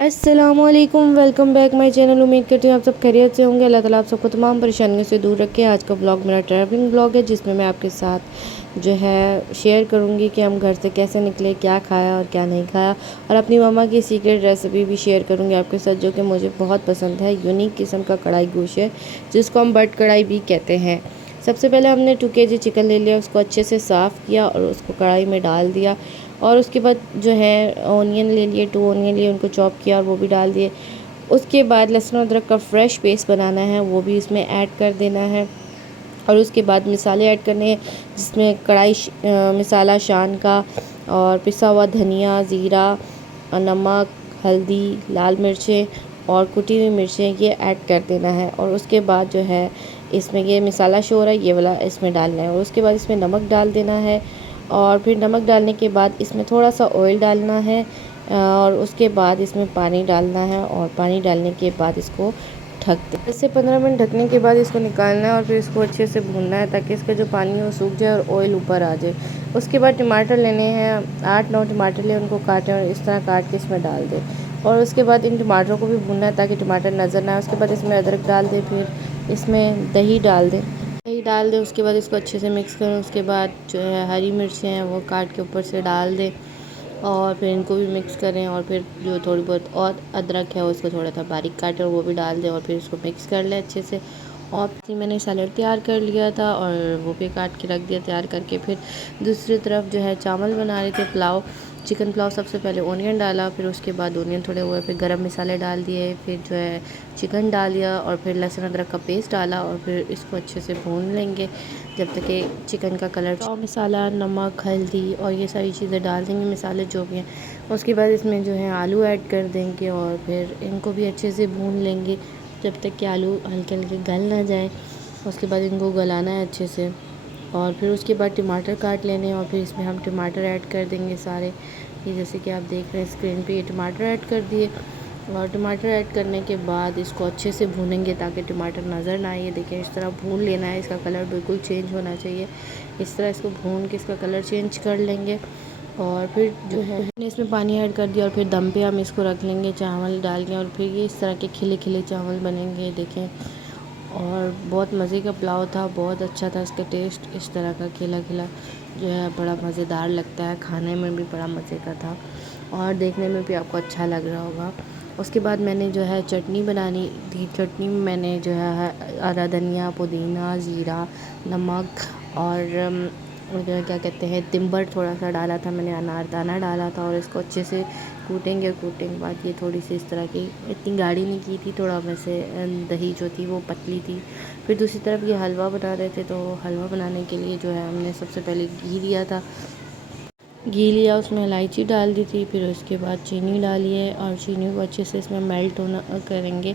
अस्सलामुअलैकुम, welcome back my channel. उम्मीद करती हूँ आप सब खैरियत से होंगे। अल्लाह ताला आप सबको तमाम परेशानियों से दूर रखे। आज का ब्लॉग मेरा ट्रैवलिंग ब्लॉग है, जिसमें मैं आपके साथ जो है शेयर करूँगी कि हम घर से कैसे निकले, क्या खाया और क्या नहीं खाया, और अपनी मम्मा की सीक्रेट रेसिपी भी शेयर करूँगी आपके साथ, जो कि मुझे बहुत पसंद है। यूनिक किस्म का कढ़ाई गोश्त है, जिसको हम बट कढ़ाई भी कहते हैं। सबसे पहले हमने 2 केजी चिकन ले लिया, उसको अच्छे से साफ़ किया और उसको कढ़ाई में डाल दिया। और उसके बाद जो है ऑनियन ले लिए, 2 ऑनियन लिए, उनको चॉप किया और वो भी डाल दिए। उसके बाद लहसुन अदरक का फ्रेश पेस्ट बनाना है, वो भी इसमें ऐड कर देना है। और उसके बाद मसाले ऐड करने हैं, जिसमें मसाला शान का और पिसा हुआ धनिया, ज़ीरा, नमक, हल्दी, लाल मिर्चें और कुटी हुई मिर्चें, ये ऐड कर देना है। और उसके बाद जो है इसमें ये मसाला शो हो रहा है, ये वाला इसमें डालना है। और उसके बाद इसमें नमक डाल देना है। और फिर नमक डालने के बाद इसमें थोड़ा सा ऑयल डालना है। और उसके बाद इसमें पानी डालना है, और पानी डालने के बाद इसको ढक दें। 10 से 15 मिनट ढकने के बाद इसको निकालना है और फिर इसको अच्छे से भूनना है, ताकि इसका जो पानी है वो सूख जाए और ऑयल ऊपर आ जाए। उसके बाद टमाटर लेने हैं, 8-9 टमाटर ले, उनको काटें और इस तरह काट के इसमें डाल दें। और उसके बाद इन टमाटरों को भी भूनना है, ताकि टमाटर नज़र ना आए। उसके बाद इसमें अदरक डाल दें, फिर इसमें दही डाल दें। दही डाल दें, उसके बाद इसको अच्छे से मिक्स करें। उसके बाद जो है हरी मिर्चें हैं वो काट के ऊपर से डाल दें, और फिर इनको भी मिक्स करें। और फिर जो थोड़ी बहुत और अदरक है उसको थोड़ा सा बारीक काटें और वो भी डाल दें, और फिर इसको मिक्स कर लें अच्छे से। और फिर मैंने सैलेड तैयार कर लिया था और वो भी काट के रख दिया तैयार करके। फिर दूसरी तरफ जो है चावल बना रहे थे, पुलाव, चिकन पुलाव। सबसे पहले ऑनियन डाला, फिर उसके बाद ऑनियन थोड़े हुए, फिर गरम मसाले डाल दिए, फिर जो है चिकन डाल दिया, और फिर लहसुन अदरक का पेस्ट डाला, और फिर इसको अच्छे से भून लेंगे जब तक कि चिकन का कलर। चाव मसाला, नमक, हल्दी और ये सारी चीज़ें डाल देंगे, मसाले जो भी हैं। उसके बाद इसमें जो है आलू ऐड कर देंगे, और फिर इनको भी अच्छे से भून लेंगे जब तक कि आलू हल्के हल्के गल ना जाए। उसके बाद इनको गलाना है अच्छे से। और फिर उसके बाद टमाटर काट लेने हैं, और फिर इसमें हम टमाटर ऐड कर देंगे सारे। ये जैसे कि आप देख रहे हैं स्क्रीन पे, ये टमाटर ऐड कर दिए। और टमाटर ऐड करने के बाद इसको अच्छे से भूनेंगे, ताकि टमाटर नज़र ना आए। ये देखें, इस तरह भून लेना है, इसका कलर बिल्कुल चेंज होना चाहिए। इस तरह इसको भून के इसका कलर चेंज कर लेंगे। और फिर जो है इसमें पानी ऐड कर दिया, और फिर दम पे हम इसको रख लेंगे चावल डाल के। और फिर ये इस तरह के खिले खिले चावल बनेंगे, देखें। और बहुत मज़े का पुलाव था, बहुत अच्छा था इसका टेस्ट। इस तरह का खिला खिला जो है बड़ा मज़ेदार लगता है, खाने में भी बड़ा मज़े का था, और देखने में भी आपको अच्छा लग रहा होगा। उसके बाद मैंने जो है चटनी बनानी थी। चटनी में मैंने जो है हरा धनिया, पुदीना, ज़ीरा, नमक और जो क्या कहते हैं तिम्बर थोड़ा सा डाला था मैंने, अनारदाना डाला था। और इसको अच्छे से कूटेंगे। कूटने के बाद ये थोड़ी सी इस तरह की, इतनी गाढ़ी नहीं की थी, थोड़ा वैसे दही जो थी वो पतली थी। फिर दूसरी तरफ ये हलवा बना रहे थे, तो हलवा बनाने के लिए जो है हमने सबसे पहले घी लिया था। घी लिया, उसमें इलायची डाल दी थी, फिर उसके बाद चीनी डाली है, और चीनी को अच्छे से इसमें मेल्ट होना करेंगे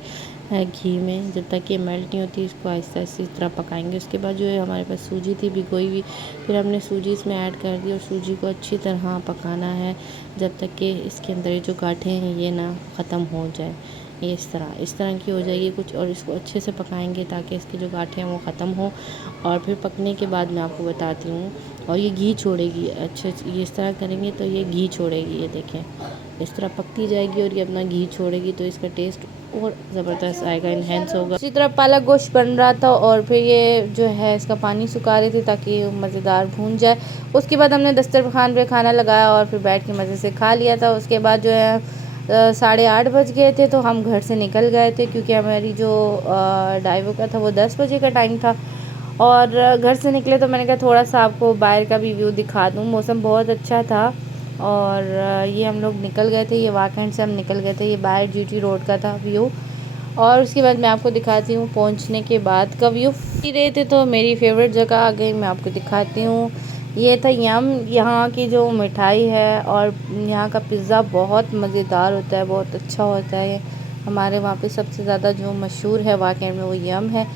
घी में। जब तक ये मेल्ट नहीं होती, इसको आहिस्ता आहिस्ता इस तरह पकाएंगे। उसके बाद जो है हमारे पास सूजी थी भिगोई हुई, फिर हमने सूजी इसमें ऐड कर दी, और सूजी को अच्छी तरह पकाना है जब तक कि इसके अंदर ये जो गाँठें हैं ये ना ख़त्म हो जाए। ये इस तरह की हो जाएगी कुछ, और इसको अच्छे से पकाएंगे ताकि इसके जो गाँठें हैं वो ख़त्म हो। और फिर पकने के बाद मैं आपको बताती हूँ। और ये घी छोड़ेगी, अच्छे ये इस तरह करेंगे तो ये घी छोड़ेगी। ये देखें, इस तरह पकती जाएगी और ये अपना घी छोड़ेगी, तो इसका टेस्ट और ज़बरदस्त आएगा, इन्हेंस होगा। इसी तरह पालक गोश्त बन रहा था, और फिर ये जो है इसका पानी सुखा रहे थे ताकि मज़ेदार भून जाए। उसके बाद हमने दस्तरखान पे खाना लगाया और फिर बैठ के मज़े से खा लिया था। उसके बाद जो है 8:30 बज गए थे, तो हम घर से निकल गए थे, क्योंकि हमारी जो ड्राइवर का था वो 10 बजे का टाइम था। और घर से निकले तो मैंने कहा थोड़ा सा आपको बाहर का भी व्यू दिखा दूँ। मौसम बहुत अच्छा था, और ये हम लोग निकल गए थे, ये वाकई से हम निकल गए थे। ये बाहर जीटी रोड का था व्यू। और उसके बाद मैं आपको दिखाती हूँ पहुँचने के बाद का व्यू। रहे थे तो मेरी फेवरेट जगह आ गई, मैं आपको दिखाती हूँ। ये था यम, यहाँ की जो मिठाई है, और यहाँ का पिज़्ज़ा बहुत मज़ेदार होता है, बहुत अच्छा होता है। हमारे वहाँ पे सबसे ज़्यादा जो मशहूर है वाकई में वो यम है।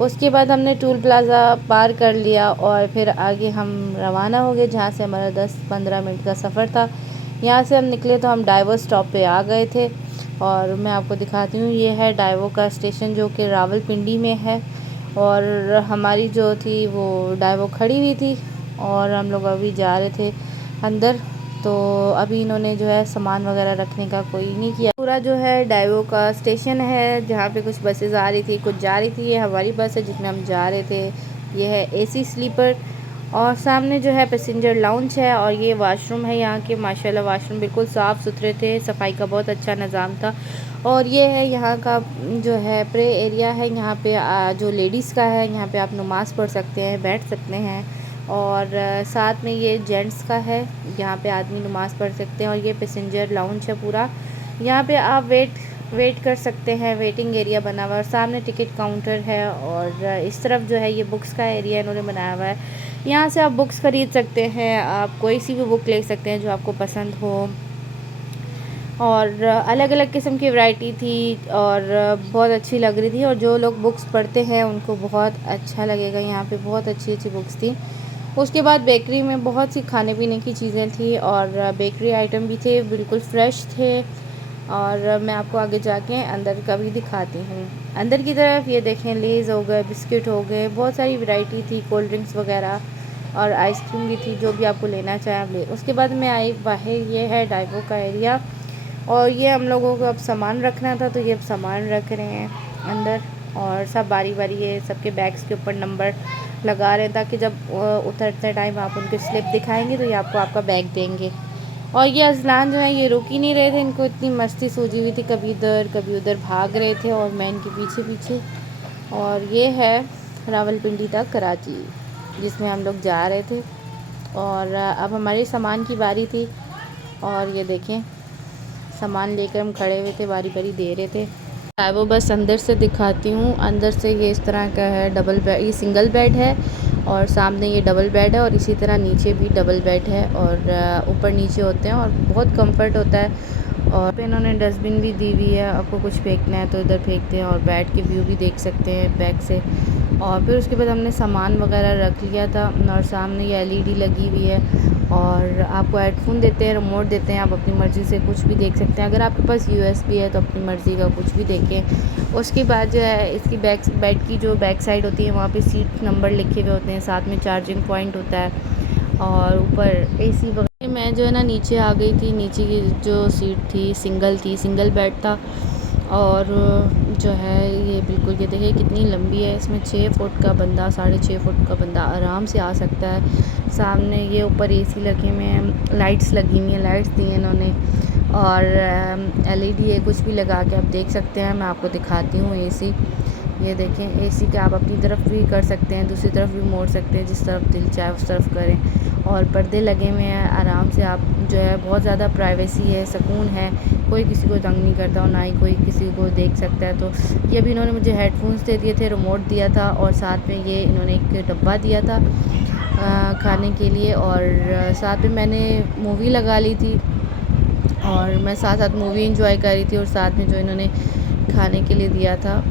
उसके बाद हमने टूल प्लाज़ा पार कर लिया, और फिर आगे हम रवाना हो गए, जहाँ से हमारा 10-15 मिनट का सफ़र था। यहाँ से हम निकले तो हम डाइवो स्टॉप पे आ गए थे, और मैं आपको दिखाती हूँ। ये है डाइवो का स्टेशन, जो कि रावलपिंडी में है। और हमारी जो थी वो डाइवो खड़ी हुई थी, और हम लोग अभी जा रहे थे अंदर। तो अभी इन्होंने जो है सामान वगैरह रखने का कोई नहीं किया। पूरा जो है डाइवो का स्टेशन है जहाँ पे कुछ बसेस आ रही थी, कुछ जा रही थी। ये हमारी बस है जिसमें हम जा रहे थे। ये है एसी स्लीपर और सामने जो है पैसेंजर लाउंज है और ये वॉशरूम है यहाँ के। माशाल्लाह वॉशरूम बिल्कुल साफ़ सुथरे थे, सफाई का बहुत अच्छा निज़ाम था। और ये है यहाँ का जो है प्रे एरिया है। यहाँ पे जो लेडीज़ का है, यहाँ पे आप नमाज़ पढ़ सकते हैं, बैठ सकते हैं। और साथ में ये जेंट्स का है, यहाँ पे आदमी नमाज़ पढ़ सकते हैं। और ये पैसेंजर लाउंज है पूरा, यहाँ पे आप वेट कर सकते हैं। वेटिंग एरिया बना हुआ है और सामने टिकट काउंटर है। और इस तरफ जो है ये बुक्स का एरिया इन्होंने बनाया हुआ है। यहाँ से आप बुक्स ख़रीद सकते हैं, आप कोई सी भी बुक ले सकते हैं जो आपको पसंद हो। और अलग अलग किस्म की वैरायटी थी और बहुत अच्छी लग रही थी। और जो लोग बुक्स पढ़ते हैं उनको बहुत अच्छा लगेगा। यहाँ पे बहुत अच्छी अच्छी बुक्स थी। उसके बाद बेकरी में बहुत सी खाने पीने की चीज़ें थी और बेकरी आइटम भी थे, बिल्कुल फ्रेश थे। और मैं आपको आगे जाके अंदर का भी दिखाती हूँ। अंदर की तरफ ये देखें, लेज़ हो गए, बिस्किट हो गए, बहुत सारी वैरायटी थी, कोल्ड ड्रिंक्स वगैरह और आइसक्रीम भी थी। जो भी आपको लेना चाहें आप ले। उसके बाद मैं आई बाहर, ये है डाइवो का एरिया और ये हम लोगों को अब सामान रखना था तो ये अब सामान रख रहे हैं अंदर। और सब बारी बारी ये सबके बैग्स के ऊपर नंबर लगा रहे हैं ताकि जब उतरते टाइम आप उनकी स्लिप दिखाएंगे तो ये आपको आपका बैग देंगे। और ये अजलान जो है ये रुक ही नहीं रहे थे, इनको इतनी मस्ती सूझी हुई थी, कभी इधर कभी उधर भाग रहे थे और मैं इनके पीछे पीछे। और ये है रावलपिंडी तक कराची जिसमें हम लोग जा रहे थे। और अब हमारे सामान की बारी थी और ये देखें सामान लेकर हम खड़े हुए थे, बारी बारी दे रहे थे। वो बस अंदर से दिखाती हूँ। अंदर से ये इस तरह का है, डबल बेड, ये सिंगल बेड है और सामने ये डबल बेड है और इसी तरह नीचे भी डबल बेड है और ऊपर नीचे होते हैं और बहुत कंफर्ट होता है। और पे इन्होंने डस्टबिन भी दी हुई है, आपको कुछ फेंकना है तो इधर फेंकते हैं और बैठ के व्यू भी देख सकते हैं बैक से। और फिर उसके बाद हमने सामान वगैरह रख लिया था और सामने ये एलईडी लगी हुई है और आपको हेडफोन देते हैं, रिमोट देते हैं, आप अपनी मर्ज़ी से कुछ भी देख सकते हैं। अगर आपके पास यूएसबी है तो अपनी मर्ज़ी का कुछ भी देखें। उसके बाद जो है इसकी बेड की जो बैक साइड होती है वहाँ पे सीट नंबर लिखे हुए होते हैं, साथ में चार्जिंग पॉइंट होता है और ऊपर एसी वगैरह। मैं जो है ना नीचे आ गई थी, नीचे की जो सीट थी सिंगल बेड था और जो है ये बिल्कुल ये देखिए कितनी लंबी है। इसमें 6 फुट का बंदा, 6.5 फुट का बंदा आराम से आ सकता है। सामने ये ऊपर एसी लगे हुए हैं, लाइट्स लगी हुई हैं, लाइट्स दी हैं इन्होंने और एलईडी है, कुछ भी लगा के आप देख सकते हैं। मैं आपको दिखाती हूँ एसी। ये देखें एसी के आप अपनी तरफ भी कर सकते हैं, दूसरी तरफ भी मोड़ सकते हैं, जिस तरफ दिल चाहे उस तरफ करें। और पर्दे लगे हुए हैं, आराम से आप जो है बहुत ज़्यादा प्राइवेसी है, सुकून है, कोई किसी को तंग नहीं करता और ना ही कोई किसी को देख सकता है। तो ये भी इन्होंने मुझे हेडफोन्स दे दिए थे, रिमोट दिया था और साथ में ये इन्होंने एक डब्बा दिया था खाने के लिए। और साथ में मैंने मूवी लगा ली थी और मैं साथ साथ मूवी एंजॉय कर रही थी और साथ में जो इन्होंने खाने के लिए दिया था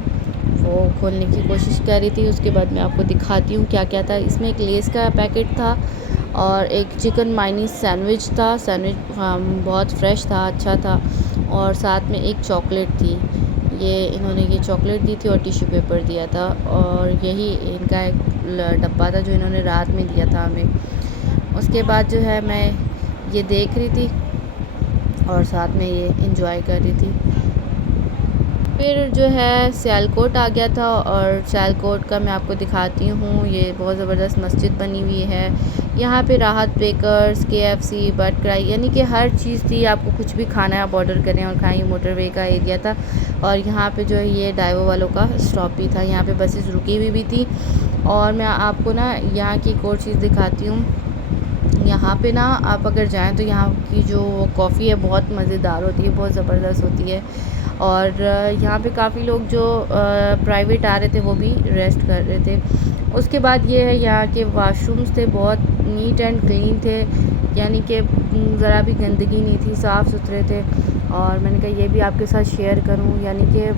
वो खोलने की कोशिश कर रही थी। उसके बाद मैं आपको दिखाती हूँ क्या क्या था। इसमें एक लेस का पैकेट था और एक चिकन मायनीज सैंडविच था। सैंडविच बहुत फ्रेश था, अच्छा था। और साथ में एक चॉकलेट थी, ये इन्होंने ये चॉकलेट दी थी और टिश्यू पेपर दिया था। और यही इनका एक डब्बा था जो इन्होंने रात में दिया था हमें। उसके बाद जो है मैं ये देख रही थी और साथ में ये इंजॉय कर रही थी। फिर जो है सियालकोट आ गया था और सियालकोट का मैं आपको दिखाती हूँ। ये बहुत ज़बरदस्त मस्जिद बनी हुई है। यहाँ पे राहत बेकर्स, KFC, बट क्राई यानी कि हर चीज़ थी। आपको कुछ भी खाना है आप ऑर्डर करें और खाएं। ये मोटरवे का एरिया था और यहाँ पे जो है ये डाइवो वालों का स्टॉप भी था। यहाँ पे बसेस रुकी हुई भी थी। और मैं आपको ना यहाँ की एक और चीज़ दिखाती हूँ। यहाँ पे ना आप अगर जाएँ तो यहाँ की जो कॉफ़ी है बहुत मज़ेदार होती है, बहुत ज़बरदस्त होती है। और यहाँ पे काफ़ी लोग जो प्राइवेट आ रहे थे वो भी रेस्ट कर रहे थे। उसके बाद ये है यहाँ के वाशरूम्स थे, बहुत नीट एंड क्लीन थे, यानी कि ज़रा भी गंदगी नहीं थी, साफ़ सुथरे थे। और मैंने कहा ये भी आपके साथ शेयर करूँ, यानी कि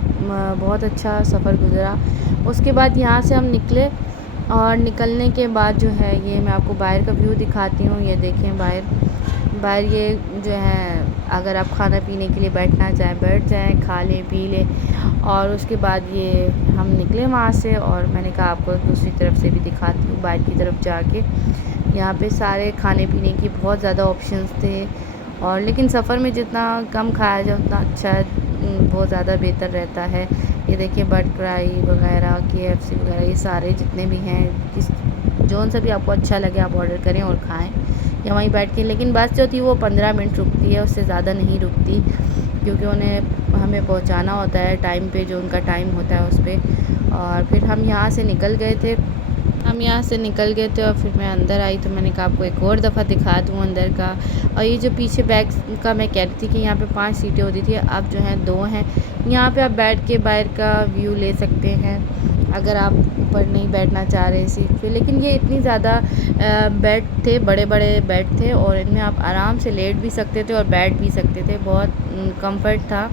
बहुत अच्छा सफ़र गुज़रा। उसके बाद यहाँ से हम निकले और निकलने के बाद जो है ये मैं आपको बाहर का व्यू दिखाती हूँ। ये देखें बाहर ये जो है अगर आप खाना पीने के लिए बैठना चाहें बैठ जाएं, खा लें पी लें। और उसके बाद ये हम निकले वहाँ से और मैंने कहा आपको दूसरी तरफ से भी दिखाती हूँ। बाहर की तरफ जाके यहाँ पे सारे खाने पीने की बहुत ज़्यादा ऑप्शंस थे, और लेकिन सफ़र में जितना कम खाया जाए उतना अच्छा बहुत ज़्यादा बेहतर रहता है। ये देखिए बर्ड फ्राई वगैरह, KFC वगैरह, ये सारे जितने भी हैं, किस जौन सा भी आपको अच्छा लगे आप ऑर्डर करें और खाएं या वहीं बैठ के। लेकिन बस जो थी वो 15 मिनट रुकती है, उससे ज़्यादा नहीं रुकती, क्योंकि उन्हें हमें पहुंचाना होता है टाइम पे, जो उनका टाइम होता है उस पर। और फिर हम यहाँ से निकल गए थे और फिर मैं अंदर आई तो मैंने कहा आपको एक और दफ़ा दिखा दूँ अंदर का। और ये जो पीछे बैग का मैं कह रही थी कि यहाँ पे 5 सीटें होती थी, अब जो हैं 2 हैं। यहाँ पे आप बैठ के बाहर का व्यू ले सकते हैं अगर आप ऊपर नहीं बैठना चाह रहे सीट पे। लेकिन ये इतनी ज़्यादा बेड थे, बड़े बड़े बेड थे, और इनमें आप आराम से लेट भी सकते थे और बैठ भी सकते थे, बहुत कंफर्ट था।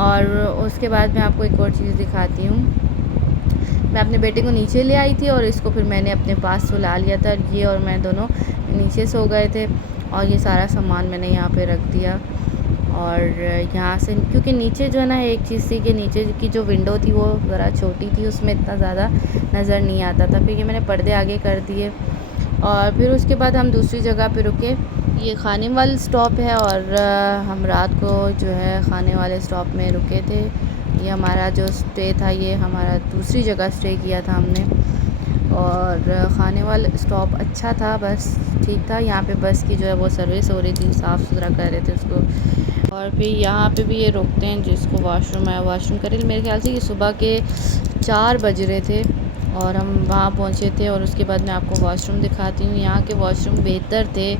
और उसके बाद मैं आपको एक और चीज़ दिखाती हूँ। मैं अपने बेटे को नीचे ले आई थी और इसको फिर मैंने अपने पास सुला लिया था। ये और मैं दोनों नीचे सो गए थे और ये सारा सामान मैंने यहाँ पे रख दिया। और यहाँ से क्योंकि नीचे जो है ना, एक चीज़ थी कि नीचे की जो विंडो थी वो ज़रा छोटी थी, उसमें इतना ज़्यादा नज़र नहीं आता था। फिर ये मैंने पर्दे आगे कर दिए और फिर उसके बाद हम दूसरी जगह पे रुके। ये खाने वाले स्टॉप है और हम रात को जो है खाने वाले स्टॉप में रुके थे। ये हमारा जो स्टे था, ये हमारा दूसरी जगह स्टे किया था हमने। और खाने वाला स्टॉप अच्छा था, बस ठीक था। यहाँ पे बस की जो है वो सर्विस हो रही थी, साफ़ सुथरा कर रहे थे उसको। और फिर यहाँ पे भी ये रोकते हैं जिसको वॉशरूम है वॉशरूम करें। मेरे ख्याल से ये सुबह के 4 बज रहे थे और हम वहाँ पहुँचे थे। और उसके बाद मैं आपको वॉशरूम दिखाती हूँ। यहाँ के वॉशरूम बेहतर थे,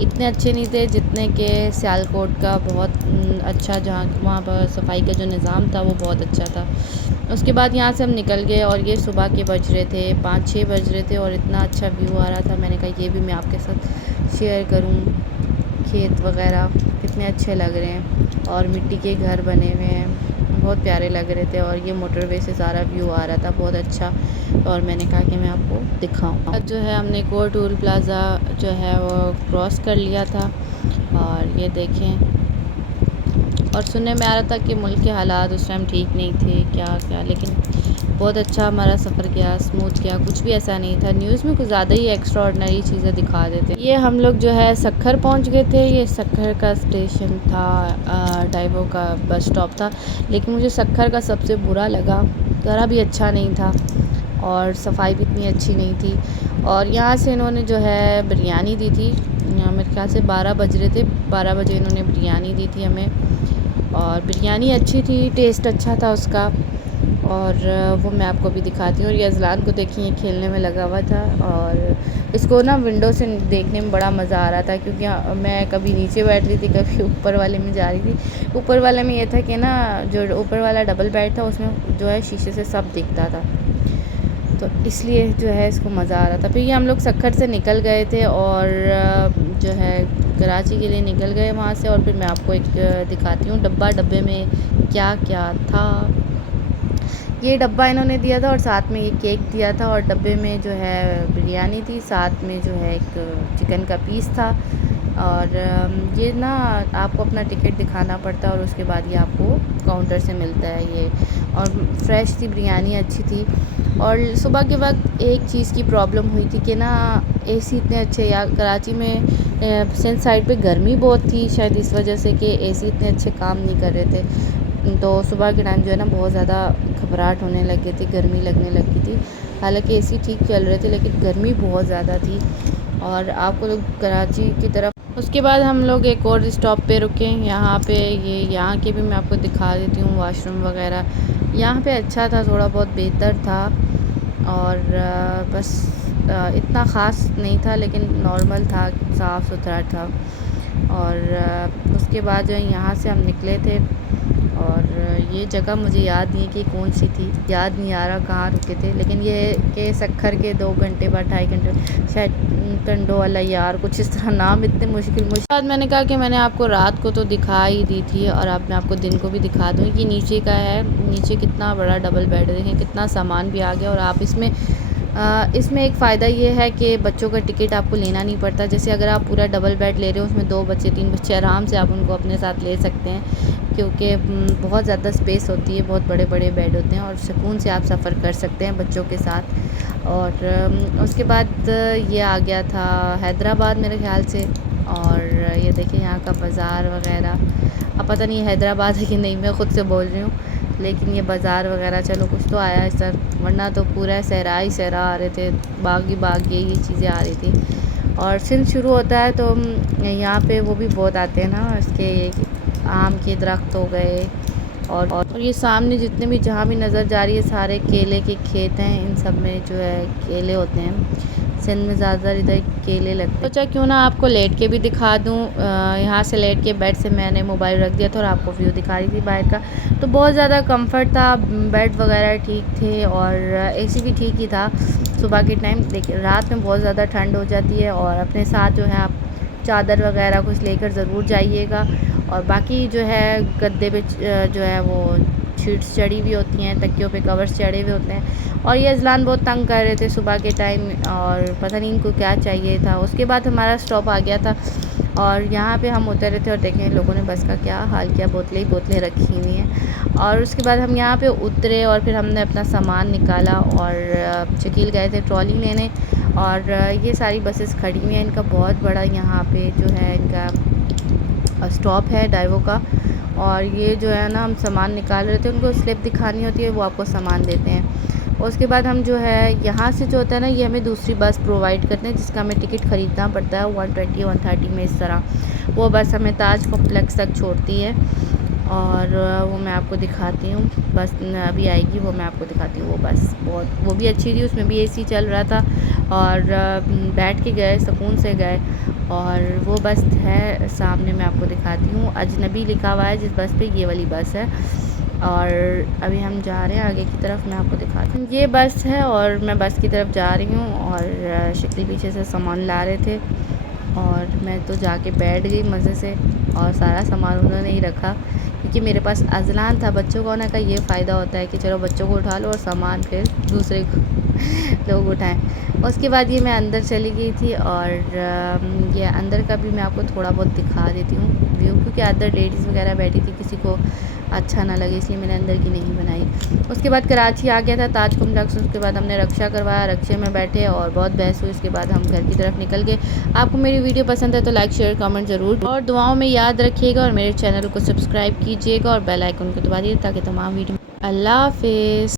इतने अच्छे नहीं थे जितने के सियालकोट का बहुत अच्छा, जहाँ वहाँ पर सफाई का जो निज़ाम था वो बहुत अच्छा था। उसके बाद यहाँ से हम निकल गए और ये सुबह के बज रहे थे 5-6 बज रहे थे और इतना अच्छा व्यू आ रहा था। मैंने कहा ये भी मैं आपके साथ शेयर करूँ। खेत वगैरह कितने अच्छे लग रहे हैं और मिट्टी के घर बने हुए हैं, बहुत प्यारे लग रहे थे। और ये मोटरवे से सारा व्यू आ रहा था बहुत अच्छा, और मैंने कहा कि मैं आपको दिखाऊँ। आज जो है हमने कोर टोल प्लाज़ा जो है वो क्रॉस कर लिया था और ये देखें। और सुनने में आ रहा था कि मुल्क के हालात उस टाइम ठीक नहीं थे, क्या, लेकिन बहुत अच्छा हमारा सफ़र गया, स्मूथ गया, कुछ भी ऐसा नहीं था। न्यूज़ में कुछ ज़्यादा ही एक्स्ट्रा ऑर्डिनरी चीज़ें दिखा देते। ये हम लोग जो है सक्खर पहुंच गए थे। ये सक्खर का स्टेशन था, डाइवो का बस स्टॉप था। लेकिन मुझे सक्खर का सबसे बुरा लगा, ज़रा भी अच्छा नहीं था और सफाई भी इतनी अच्छी नहीं थी। और यहाँ से इन्होंने जो है बिरयानी दी थी, मेरे ख्याल से 12 बज रहे थे, 12 बजे इन्होंने बिरयानी दी थी हमें। और बिरयानी अच्छी थी, टेस्ट अच्छा था उसका, और वो मैं आपको भी दिखाती हूँ। और ये अज़लान को देखिए खेलने में लगा हुआ था और इसको ना विंडो से देखने में बड़ा मज़ा आ रहा था, क्योंकि मैं कभी नीचे बैठ रही थी, कभी ऊपर वाले में जा रही थी। ऊपर वाले में ये था कि ना, जो ऊपर वाला डबल बेड था उसमें जो है शीशे से सब दिखता था, तो इसलिए जो है इसको मज़ा आ रहा था। फिर ये हम लोग सक्खर से निकल गए थे और जो है कराची के लिए निकल गए वहाँ से। और फिर मैं आपको एक दिखाती हूँ डब्बे में क्या क्या था। ये डब्बा इन्होंने दिया था और साथ में ये केक दिया था, और डब्बे में जो है बिरयानी थी, साथ में जो है एक चिकन का पीस था। और ये ना आपको अपना टिकट दिखाना पड़ता है और उसके बाद ये आपको काउंटर से मिलता है ये। और फ्रेश थी बिरयानी, अच्छी थी। और सुबह के वक्त एक चीज़ की प्रॉब्लम हुई थी कि ना एसी इतने अच्छे, या कराची में सिंध साइड पे गर्मी बहुत थी, शायद इस वजह से कि एसी इतने अच्छे काम नहीं कर रहे थे। तो सुबह के टाइम जो है ना बहुत ज़्यादा घबराहट होने लग गई थी, गर्मी लगने लगी थी। हालांकि एसी ठीक चल रहे थे लेकिन गर्मी बहुत ज़्यादा थी। और आपको लोग कराची की तरफ, उसके बाद हम लोग एक और स्टॉप पे रुके, यहाँ पे ये यहाँ के भी मैं आपको दिखा देती हूँ वाशरूम वगैरह। यहाँ पे अच्छा था, थोड़ा बहुत बेहतर था, और बस इतना ख़ास नहीं था लेकिन नॉर्मल था, साफ़ सुथरा था। और उसके बाद जो है यहाँ से हम निकले थे, और ये जगह मुझे याद नहीं कि कौन सी थी, याद नहीं आ रहा कहाँ रुके थे। लेकिन ये के सक्खर के 2 घंटे बाद 2.5 घंटे शायद टंडो वाला यार, कुछ इस तरह नाम इतने मुश्किल। बाद मैंने कहा कि मैंने आपको रात को तो दिखा ही दी थी और अब मैं आपको दिन को भी दिखा दूँ। ये नीचे का है, नीचे कितना बड़ा डबल बेड, देखें कितना सामान भी आ गया। और आप इसमें इसमें एक फ़ायदा ये है कि बच्चों का टिकट आपको लेना नहीं पड़ता। जैसे अगर आप पूरा डबल बेड ले रहे हो, उसमें 2 बच्चे 3 बच्चे आराम से आप उनको अपने साथ ले सकते हैं, क्योंकि बहुत ज़्यादा स्पेस होती है, बहुत बड़े-बड़े बेड होते हैं और सुकून से आप सफ़र कर सकते हैं बच्चों के साथ। और उसके बाद ये आ गया था हैदराबाद मेरे ख़्याल से। और ये देखिए यहाँ का बाज़ार वग़ैरह, अब पता नहीं हैदराबाद है कि नहीं, मैं ख़ुद से बोल रही हूँ, लेकिन ये बाज़ार वग़ैरह चलो कुछ तो आया है सर, वरना तो पूरा सहरा ही सहरा आ रहे थे, बाग ही बाग ये चीज़ें आ रही थी। और सिंध शुरू होता है तो यहाँ पे वो भी बहुत आते हैं ना, इसके आम के दरख्त हो गए और ये सामने जितने भी जहाँ भी नज़र जा रही है सारे केले के खेत हैं, इन सब में जो है केले होते हैं। सिंध में ज़्यादातर इधर केले लगते हैं। सोचा क्यों ना आपको लेट के भी दिखा दूँ। यहाँ से लेट के बेड से मैंने मोबाइल रख दिया था और आपको व्यू दिखा रही थी बाहर का। तो बहुत ज़्यादा कंफर्ट था, बेड वगैरह ठीक थे और एसी भी ठीक ही था। सुबह के टाइम देखिए, रात में बहुत ज़्यादा ठंड हो जाती है और अपने साथ जो है आप चादर वगैरह कुछ लेकर ज़रूर जाइएगा। और बाकी जो है गद्दे पे जो है वो शीट्स चढ़ी हुई होती हैं, तकियों पे कवर्स चढ़े हुए होते हैं। और ये अज़लान बहुत तंग कर रहे थे सुबह के टाइम और पता नहीं इनको क्या चाहिए था। उसके बाद हमारा स्टॉप आ गया था और यहाँ पे हम उतरे थे और देखें लोगों ने बस का क्या हाल किया, बोतलें ही बोतलें रखी हुई हैं। और उसके बाद हम यहाँ पे उतरे और फिर हमने अपना सामान निकाला और शकील गए थे ट्रॉली लेने। और ये सारी बसेस खड़ी हुई हैं, इनका बहुत बड़ा यहाँ पे जो है इनका स्टॉप है डाइवो का। और ये जो है ना, हम सामान निकाल रहे थे, उनको स्लिप दिखानी होती है, वो आपको सामान देते हैं। उसके बाद हम जो है यहाँ से जो होता है ना, ये हमें दूसरी बस प्रोवाइड करते हैं जिसका हमें टिकट ख़रीदना पड़ता है 120-130 में इस तरह। वो बस हमें ताज कॉम्प्लेक्स तक छोड़ती है और वो मैं आपको दिखाती हूँ। बस अभी आएगी, वो मैं आपको दिखाती हूँ। वो बस वो भी अच्छी थी, उसमें भी एसी चल रहा था और बैठ के गए, सुकून से गए। और वो बस है सामने, मैं आपको दिखाती हूँ, अजनबी लिखा हुआ है जिस बस पे, ये वाली बस है। और अभी हम जा रहे हैं आगे की तरफ, मैं आपको दिखाती हूँ। ये बस है और मैं बस की तरफ जा रही हूँ और शकील पीछे से सामान ला रहे थे और मैं तो जाके बैठ गई मज़े से और सारा सामान उन्होंने ही रखा, क्योंकि मेरे पास अज़लान था। बच्चों को होने का ये फ़ायदा होता है कि चलो बच्चों को उठा लो और सामान फिर दूसरे लोग उठाएं। उसके बाद ये मैं अंदर चली गई थी और ये अंदर का भी मैं आपको थोड़ा बहुत दिखा देती हूँ व्यू, क्योंकि अंदर लेडीज़ वगैरह बैठी थी, किसी को अच्छा ना लगे इसलिए मैंने अंदर की नहीं बनाई। उसके बाद कराची आ गया था ताज कॉम्प्लेक्स। उसके बाद हमने रक्षा करवाया, रक्षे में बैठे और बहुत बहस हुई। उसके बाद हम घर की तरफ निकल गए। आपको मेरी वीडियो पसंद है तो लाइक शेयर कमेंट ज़रूर और दुआओं में याद रखिएगा और मेरे चैनल को सब्सक्राइब कीजिएगा और बेल आइकन को दबा दीजिए ताकि तमाम वीडियो। अल्लाह हाफिज़।